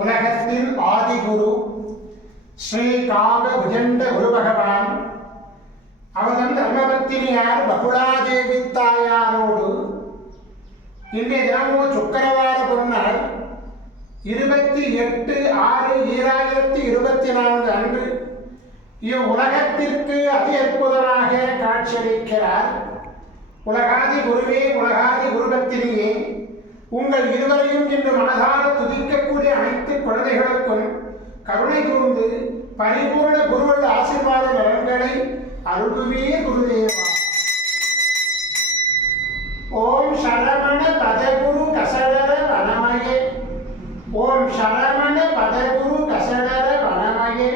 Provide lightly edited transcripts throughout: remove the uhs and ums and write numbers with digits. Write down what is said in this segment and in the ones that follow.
உலகத்தின் ஆதிகுரு ஸ்ரீ காக புஜண்ட குரு பகவான் அவர்தன் தர்மபத்தினியார் பகுலாதேவி தாயாரோடு இன்றைய தினமும் சுக்கரவார பொருநாள் 28/6/2024 அன்று இவ்வுலகத்திற்கு அதி அற்புதமாக காட்சியளிக்கிறார். உலகாதி குருவே, உலகாதி குருபத்தினியே, உங்கள் இருவரையும் இன்று மனதார துதிக்கக்கூடிய அனைத்து குழந்தைகளுக்கும் கருணை கூர்ந்து பரிபூர்ண குருவல் ஆசீர்வாத நலன்களை அருள்வே குருதேவா. ஓம் சரவண பதகுரு கசடர வனமயே, ஓம் சரவண பதகுரு கசடர வனமயே,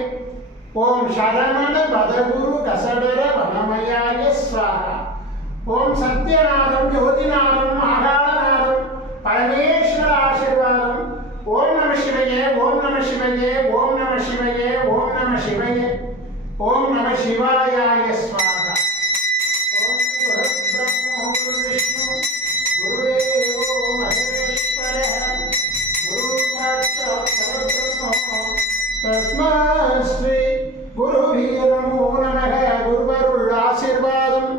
ஓம் சரவண பதகுரு கசடர வனமயாய ஸ்வாஹா. ஓம் சத்யநாதம் ஜோதிநாதம் ஆகாரநாதம் பரமேஸ்வர ஆசீர்வாதம். ஓம் நம சிவயே, ஓம் நம சிவயே, ஓம் நம சிவயே, ஓம் நம சிவயே, ஓம் நம சிவாயாய ஸ்வாஹா. ஓம் குரு பிரம்மோ குரு விஷ்ணு குருதேவோ மகேஸ்வரः குரு சாட்சாத் பரபிரம்மோ தஸ்மை ஸ்ரீ குருவே நமோ நமः. குருவருள் ஆசீர்வாதம்,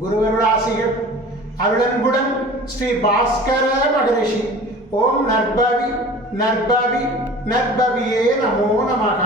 குருவருள் ஆசிகள் அருளன்புடன் ஸ்ரீ பாஸ்கர மகரிஷி. ஓம் நற்பவி நற்பவி நற்பவியே நமோ நமः.